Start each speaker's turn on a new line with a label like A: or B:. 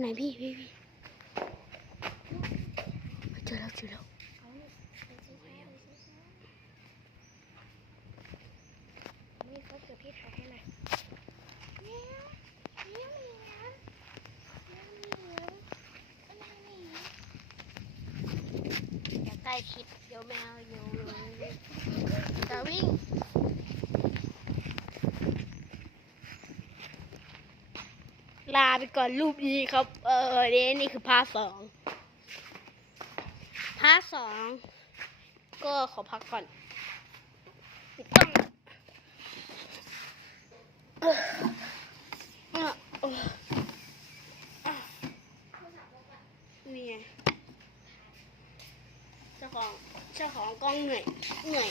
A: ไหนพี่พี่พี่เจอแล้วเจอแล้ว
B: นี่เขาเกิดพี่ถ่ายให้หน่อยเนี่ยเนี่ยเหมียวเนี่ยเหมียวอะไรเนี่ยอย่าใกล้ชิดเดี๋ยวแมวอยู่จะวิ่ง
A: ลาไปก่อนรูปนี้ครับ เออนี่นี่คือพาร์ทสองพาร์ทสองก็ขอพักก่อนปิดกล้องนี่ไงเจ้าของเจ้าของกล้องเหนื่อยเหนื่อย